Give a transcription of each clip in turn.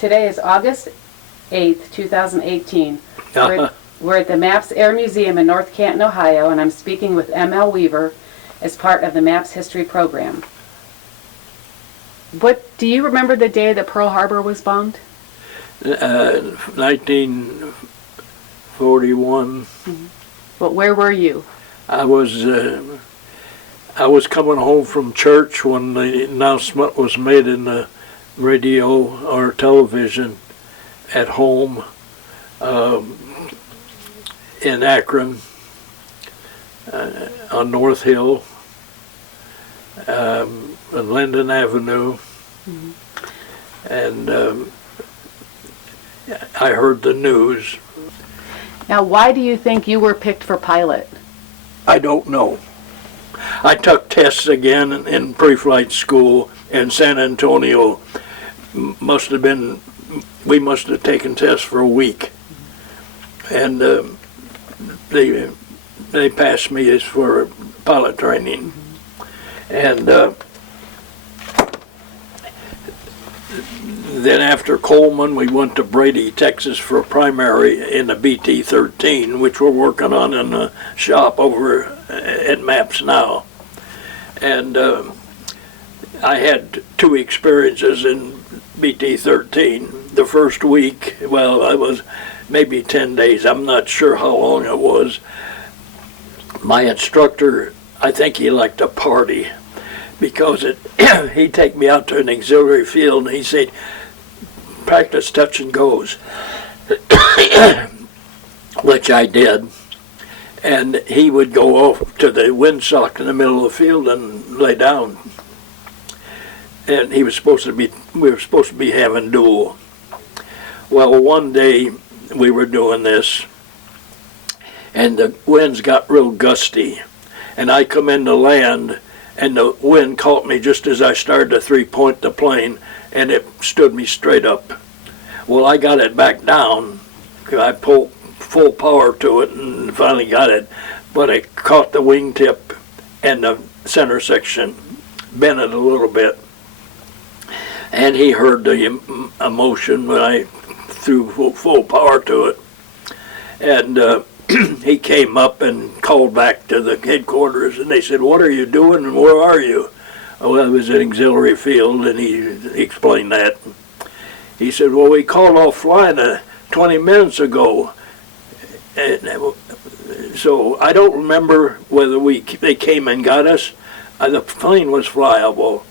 Today is August 8th, 2018. We're at the Maps Air Museum in North Canton, Ohio, and I'm speaking with M.L. Weaver as part of the Maps History Program. Do you remember the day that Pearl Harbor was bombed? 1941. Mm-hmm. Well, where were you? I was coming home from church when the announcement was made in the radio or television at home in Akron on North Hill and Linden Avenue. Mm-hmm. And I heard the news. Now, why do you think you were picked for pilot? I don't know. I took tests again in pre-flight school in San Antonio. We must have taken tests for a week. And they passed me as for pilot training. And then after Coleman, we went to Brady, Texas for a primary in the BT-13, which we're working on in the shop over at Maps now. And I had two experiences in BT-13. The first week, well, I was maybe 10 days. I'm not sure how long it was. My instructor, I think he liked to party because he'd take me out to an auxiliary field and he'd say, practice touch and goes, which I did. And he would go off to the windsock in the middle of the field and lay down. And we were supposed to be having duel. Well, one day we were doing this, and the winds got real gusty, and I come into land, and the wind caught me just as I started to three-point the plane, and it stood me straight up. Well, I got it back down. I pulled full power to it and finally got it, but it caught the wingtip and the center section, bent it a little bit. And he heard the emotion when I threw full power to it. And he came up and called back to the headquarters, and they said, "What are you doing and where are you?" Well, I was at auxiliary field, and he explained that. He said, "Well, we called off flying 20 minutes ago." And so I don't remember whether they came and got us. The plane was flyable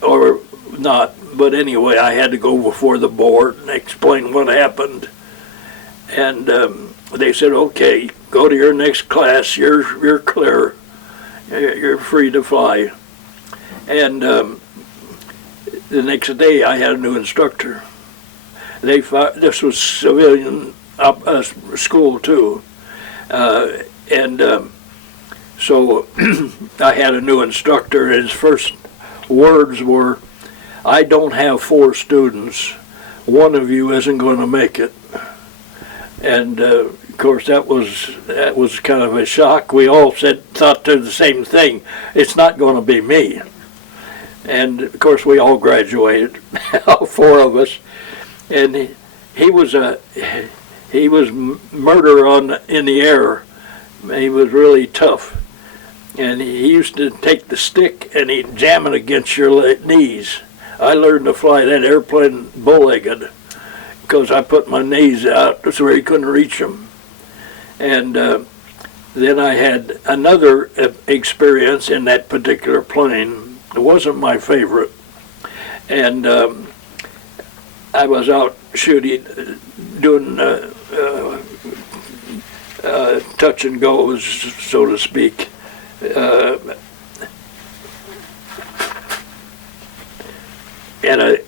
or not. But anyway, I had to go before the board and explain what happened. And they said, "Okay, go to your next class. You're clear. You're free to fly." And the next day, I had a new instructor. This was civilian school too, so I had a new instructor, and his first words were, "I don't have 4 students. One of you isn't going to make it." And of course, that was kind of a shock. We all thought the same thing. It's not going to be me. And of course, we all graduated, all 4 of us. And he was murder in the air. He was really tough. And he used to take the stick and he'd jam it against your knees. I learned to fly that airplane bow-legged because I put my knees out so where he couldn't reach them. And then I had another experience in that particular plane. It wasn't my favorite. And I was out shooting, doing touch and goes, so to speak. At a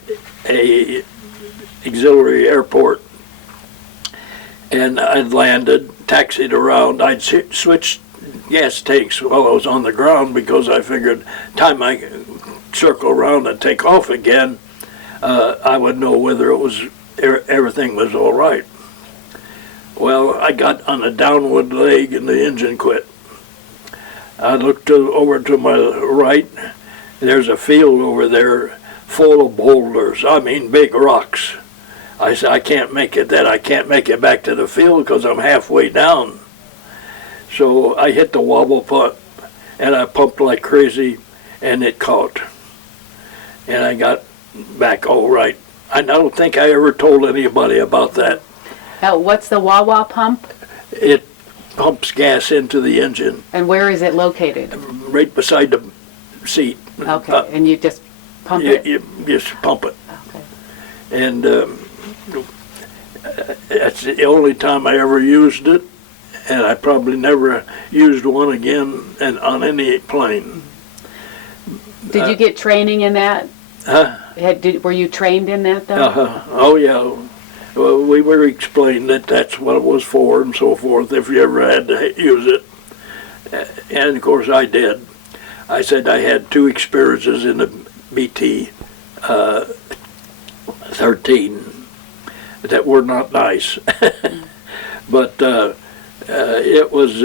auxiliary airport, and I'd landed, taxied around. I'd switched gas tanks while I was on the ground because I figured time I circle around and take off again, I would know whether everything was all right. Well, I got on a downward leg and the engine quit. I looked over to my right. There's a field over there full of boulders. I mean, big rocks. I said, I can't make it then. I can't make it back to the field because I'm halfway down. So I hit the wobble pump, and I pumped like crazy, and it caught. And I got back all right. I don't think I ever told anybody about that. Now, what's the wah-wah pump? It pumps gas into the engine And where is it located? right beside the seat. Okay, and you just pump it? You just pump it. Okay. And that's the only time I ever used it, and I probably never used one again and on any plane. Did you get training in that? Huh? Were you trained in that, though? Oh, yeah. Well, we were explained that that's what it was for and so forth, if you ever had to use it. And, of course, I did. I said I had 2 experiences in the BT 13 that were not nice. But it was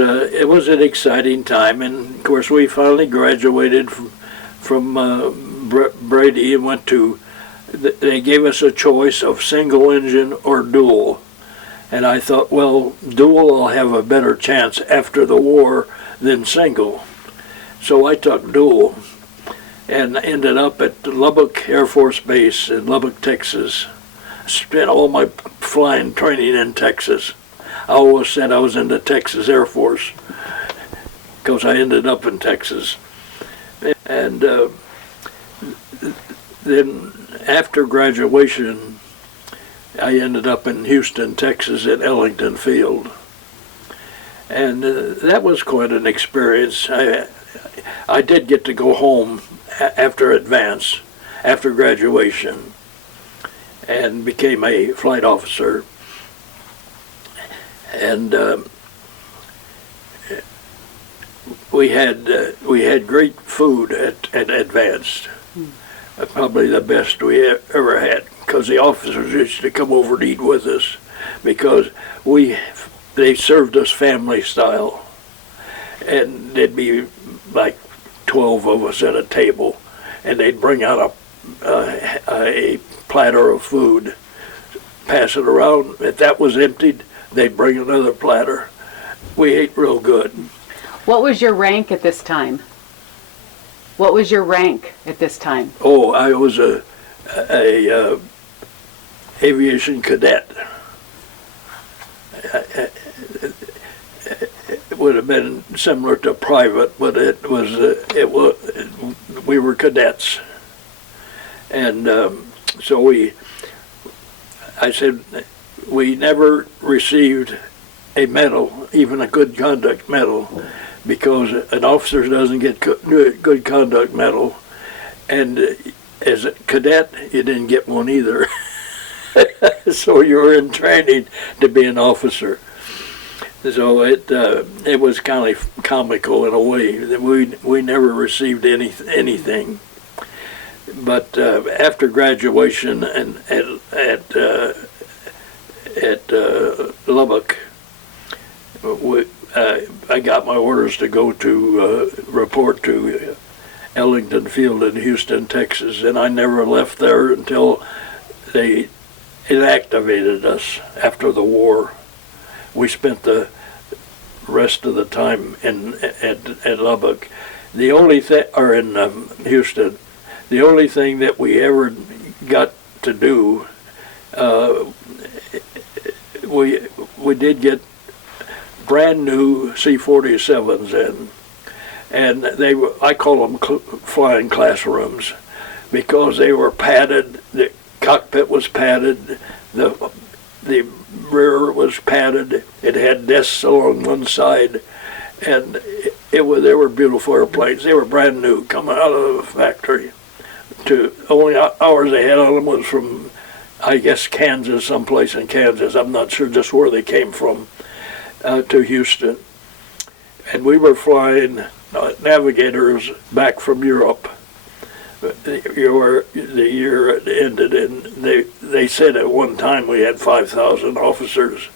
an exciting time, and, of course, we finally graduated from Brady and went to, they gave us a choice of single engine or dual. And I thought, well, dual will have a better chance after the war than single. So I took dual and ended up at Lubbock Air Force Base in Lubbock, Texas. Spent all my flying training in Texas. I always said I was in the Texas Air Force because I ended up in Texas. And then after graduation, I ended up in Houston, Texas at Ellington Field. And that was quite an experience. I did get to go home after advance, after graduation, and became a flight officer. And we had great food at Advanced. Probably the best we ever had, because the officers used to come over to eat with us, because they served us family style, and there'd be like 12 of us at a table, and they'd bring out a platter of food, pass it around. If that was emptied, they'd bring another platter. We ate real good. What was your rank at this time? What was your rank at this time? Oh, I was a aviation cadet. It would have been similar to private, but we were cadets, and so I said we never received a medal, even a good conduct medal, because an officer doesn't get good conduct medal, and as a cadet, you didn't get one either. So you were in training to be an officer. So it was kind of comical in a way that we never received anything. But after graduation and at Lubbock, I got my orders to go to report to Ellington Field in Houston, Texas, and I never left there until they inactivated us after the war. We spent the rest of the time at Lubbock. The only thing, or in Houston, the only thing that we ever got to do, we did get brand new C-47s in, and I call them flying classrooms, because they were padded. The cockpit was padded. The rear was padded. It had desks along one side, and they were beautiful airplanes. They were brand new, coming out of the factory. Only hours they had on them was from, I guess, Kansas, someplace in Kansas. I'm not sure just where they came from, to Houston. And we were flying navigators back from Europe. The year it ended, and they said at one time we had 5,000 officers,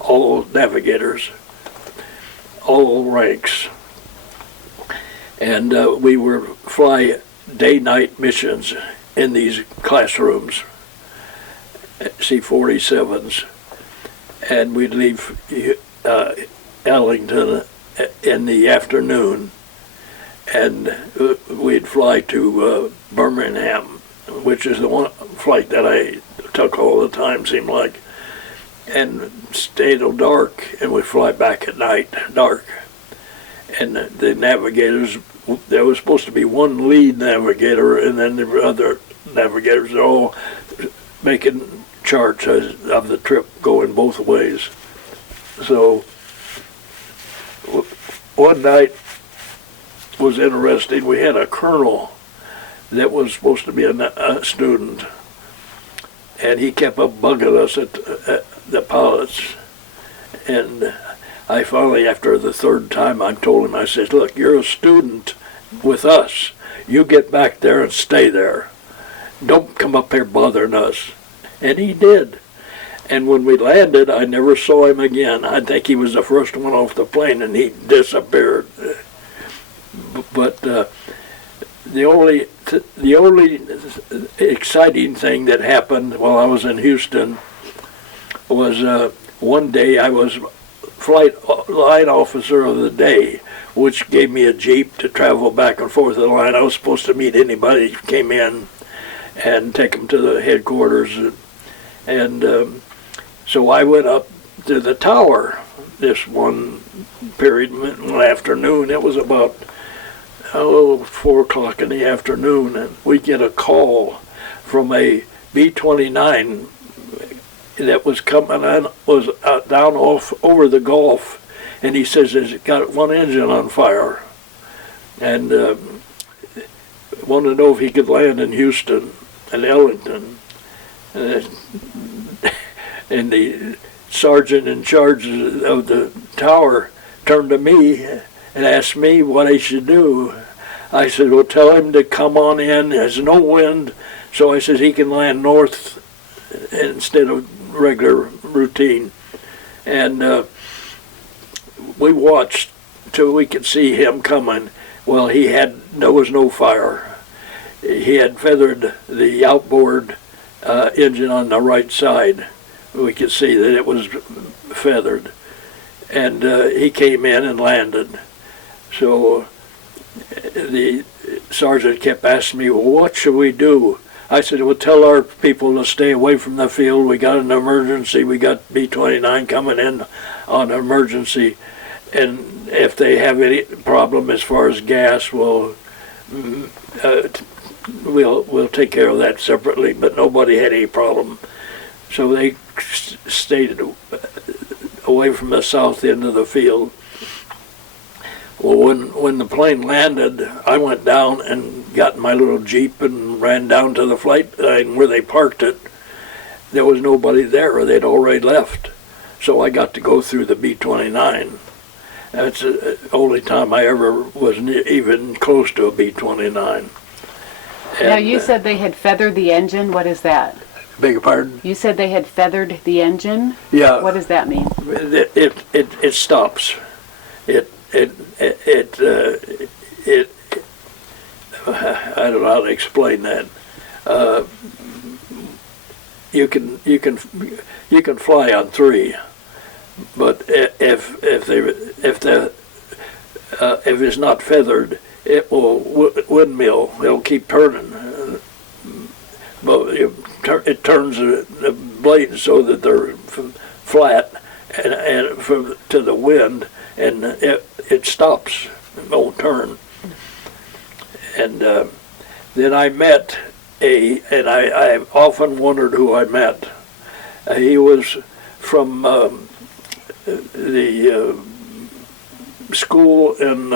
all navigators, all ranks. And we were fly day-night missions in these classrooms, C-47s, and we'd leave Ellington in the afternoon, and we'd fly to Birmingham, which is the one flight that I took all the time, seemed like, and stay till dark, and we'd fly back at night, dark. And the navigators, there was supposed to be one lead navigator, and then the other navigators are all making charts of the trip going both ways. So one night was interesting. We had a colonel that was supposed to be a student, and he kept up bugging us at the pilots. And I finally, after the third time, I told him, I said, look, you're a student with us. You get back there and stay there. Don't come up here bothering us. And he did. And when we landed, I never saw him again. I think he was the first one off the plane, and he disappeared. But the only exciting thing that happened while I was in Houston was one day I was flight line officer of the day, which gave me a Jeep to travel back and forth the line. I was supposed to meet anybody who came in and take them to the headquarters. And so I went up to the tower this one period, one afternoon. It was about 4 o'clock in the afternoon, and we get a call from a B-29 that was coming in, was down off over the Gulf, and he says it's got one engine on fire, and wanted to know if he could land in Houston and Ellington. And the sergeant in charge of the tower turned to me and asked me what I should do. I said, well, tell him to come on in. There's no wind. So I said he can land north instead of regular routine. And we watched till we could see him coming. Well, there was no fire. He had feathered the outboard engine on the right side. We could see that it was feathered. And he came in and landed. So the sergeant kept asking me, well, what should we do? I said, well, tell our people to stay away from the field. We got an emergency. We got B-29 coming in on emergency. And if they have any problem as far as gas, we'll take care of that separately. But nobody had any problem. So they stayed away from the south end of the field. Well, when the plane landed, I went down and got in my little Jeep and ran down to the flight line where they parked it. There was nobody there, or they'd already left. So I got to go through the B-29. That's the only time I ever was even close to a B-29. Now, you said they had feathered the engine. What is that? Beg your pardon? You said they had feathered the engine? Yeah. What does that mean? It stops. I don't know how to explain that. You can fly on 3, but if it's not feathered, it will windmill. It'll keep turning. But it turns the blades so that they're flat and to the wind, and it stops. It won't turn. And then I met and I've often wondered who I met. He was from the school in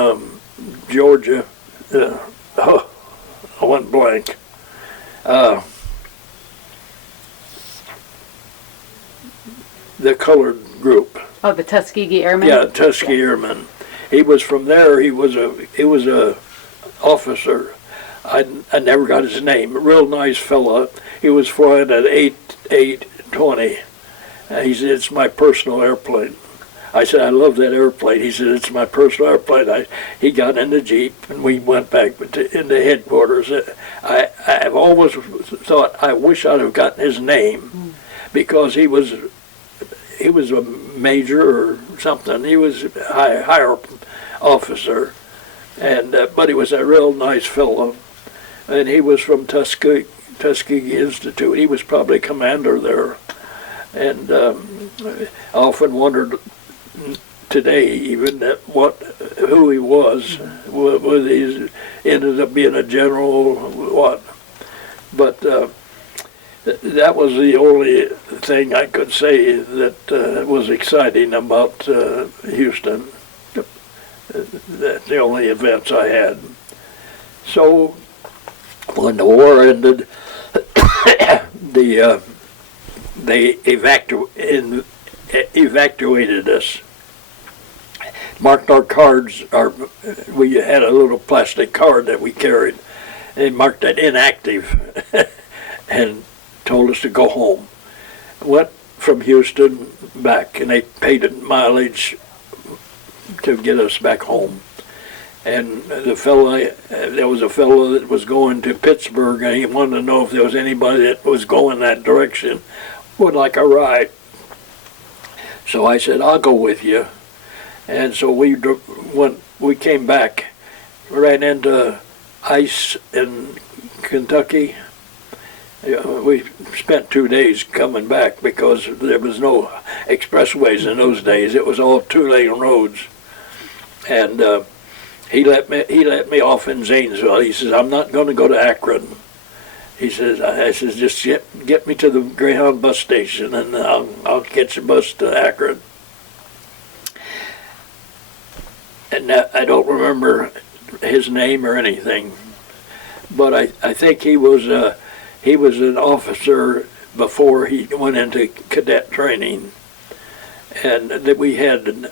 Georgia. I went blank. The colored group. Oh, the Tuskegee Airmen? Yeah, Tuskegee Airmen. He was from there. He was a officer. I never got his name. A real nice fella. He was flying at 820. He said, it's my personal airplane. I said, I love that airplane. He said, it's my personal airplane. He got in the Jeep, and we went back into headquarters. I've always thought, I wish I'd have gotten his name, because he was a major or something. He was a higher officer, and but he was a real nice fellow. And he was from Tuskegee Institute. He was probably commander there. And I often wondered today even who he was, whether he ended up being a general or what. But that was the only thing I could say that was exciting about Houston. That's the only events I had. So when the war ended, they evacuated us. Marked our cards. We had a little plastic card that we carried. They marked that inactive and told us to go home. Went from Houston back, and they paid mileage to get us back home. And there was a fellow that was going to Pittsburgh, and he wanted to know if there was anybody that was going that direction, would like a ride. So I said, I'll go with you. And so we came back, ran into ice in Kentucky. We spent 2 days coming back because there was no expressways in those days. It was all two-lane roads. And he let me off in Zanesville. He says, I'm not going to go to Akron. He says, I says, just get me to the Greyhound bus station, and I'll catch a bus to Akron. And I don't remember his name or anything, but I think he was an officer before he went into cadet training, and that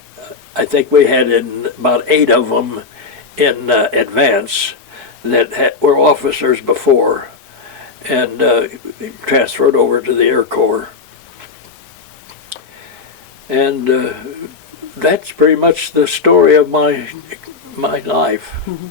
I think we had about 8 of them in advance that were officers before, and transferred over to the Air Corps. And that's pretty much the story of my life. Mm-hmm.